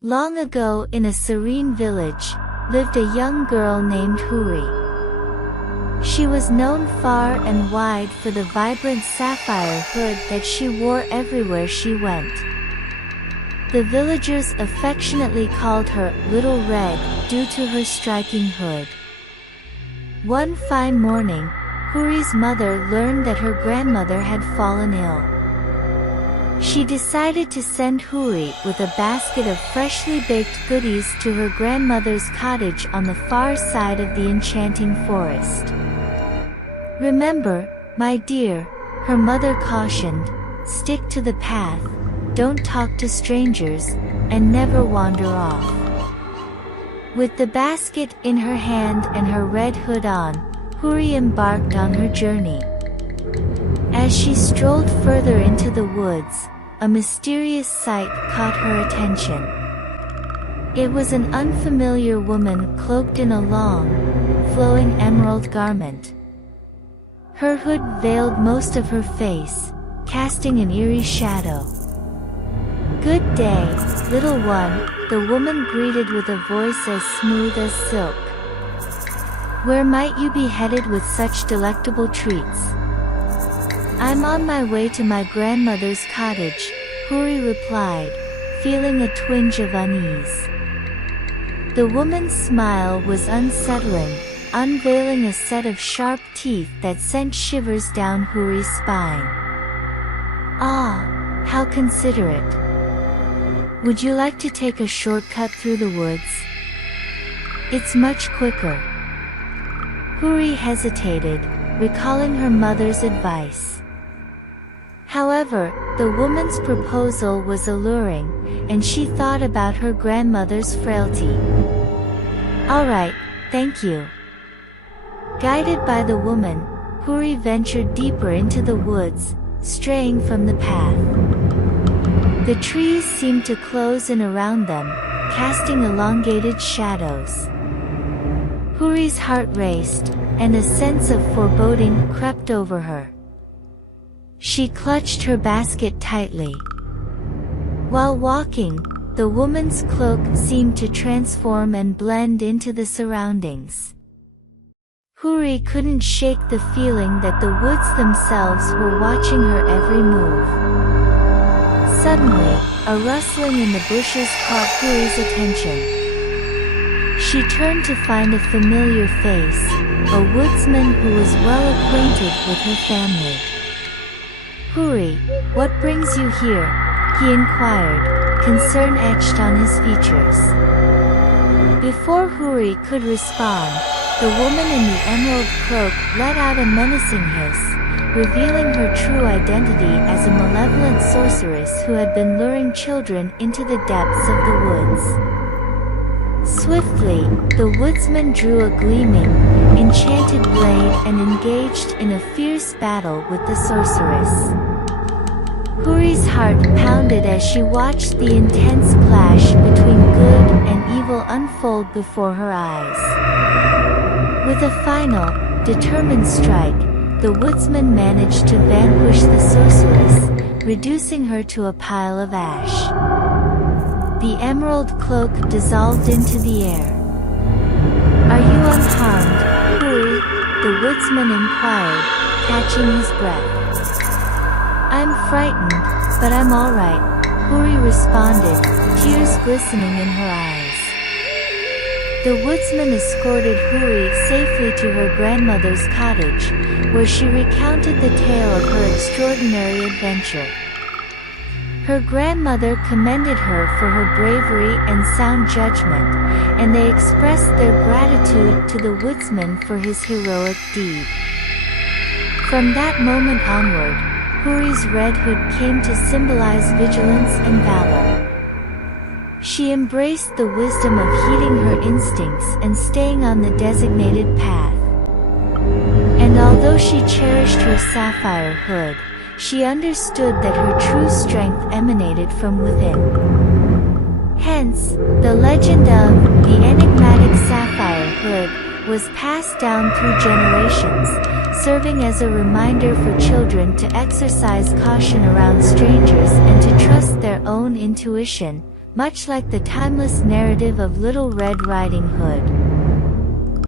Long ago in a serene village, lived a young girl named Huri. She was known far and wide for the vibrant sapphire hood that she wore everywhere she went. The villagers affectionately called her Little Red due to her striking hood. One fine morning, Huri's mother learned that her grandmother had fallen ill. She decided to send Huri with a basket of freshly baked goodies to her grandmother's cottage on the far side of the enchanting forest. "Remember, my dear," her mother cautioned, "stick to the path, don't talk to strangers, and never wander off." With the basket in her hand and her red hood on, Huri embarked on her journey. As she strolled further into the woods, a mysterious sight caught her attention. It was an unfamiliar woman cloaked in a long, flowing emerald garment. Her hood veiled most of her face, casting an eerie shadow. "Good day, little one," the woman greeted with a voice as smooth as silk. "Where might you be headed with such delectable treats?" "I'm on my way to my grandmother's cottage," Huri replied, feeling a twinge of unease. The woman's smile was unsettling, unveiling a set of sharp teeth that sent shivers down Huri's spine. "Ah, how considerate. Would you like to take a shortcut through the woods? It's much quicker." Huri hesitated, recalling her mother's advice. However, the woman's proposal was alluring, and she thought about her grandmother's frailty. "All right, thank you." Guided by the woman, Huri ventured deeper into the woods, straying from the path. The trees seemed to close in around them, casting elongated shadows. Huri's heart raced, and a sense of foreboding crept over her. She clutched her basket tightly. While walking, the woman's cloak seemed to transform and blend into the surroundings. Huri couldn't shake the feeling that the woods themselves were watching her every move. Suddenly, a rustling in the bushes caught Huri's attention. She turned to find a familiar face, a woodsman who was well acquainted with her family. "Huri, what brings you here?" he inquired, concern etched on his features. Before Huri could respond, the woman in the emerald cloak let out a menacing hiss, revealing her true identity as a malevolent sorceress who had been luring children into the depths of the woods. Swiftly, the woodsman drew a gleaming, enchanted blade and engaged in a fierce battle with the sorceress. Huri's heart pounded as she watched the intense clash between good and evil unfold before her eyes. With a final, determined strike, the woodsman managed to vanquish the sorceress, reducing her to a pile of ash. The emerald cloak dissolved into the air. "Are you unharmed, Huri?" the woodsman inquired, catching his breath. "I'm frightened, but I'm all right," Huri responded, tears glistening in her eyes. The woodsman escorted Huri safely to her grandmother's cottage, where she recounted the tale of her extraordinary adventure. Her grandmother commended her for her bravery and sound judgment, and they expressed their gratitude to the woodsman for his heroic deed. From that moment onward, Huri's red hood came to symbolize vigilance and valor. She embraced the wisdom of heeding her instincts and staying on the designated path. And although she cherished her sapphire hood, she understood that her true strength emanated from within. Hence, the legend of the enigmatic sapphire hood was passed down through generations, serving as a reminder for children to exercise caution around strangers and to trust their own intuition, much like the timeless narrative of Little Red Riding Hood.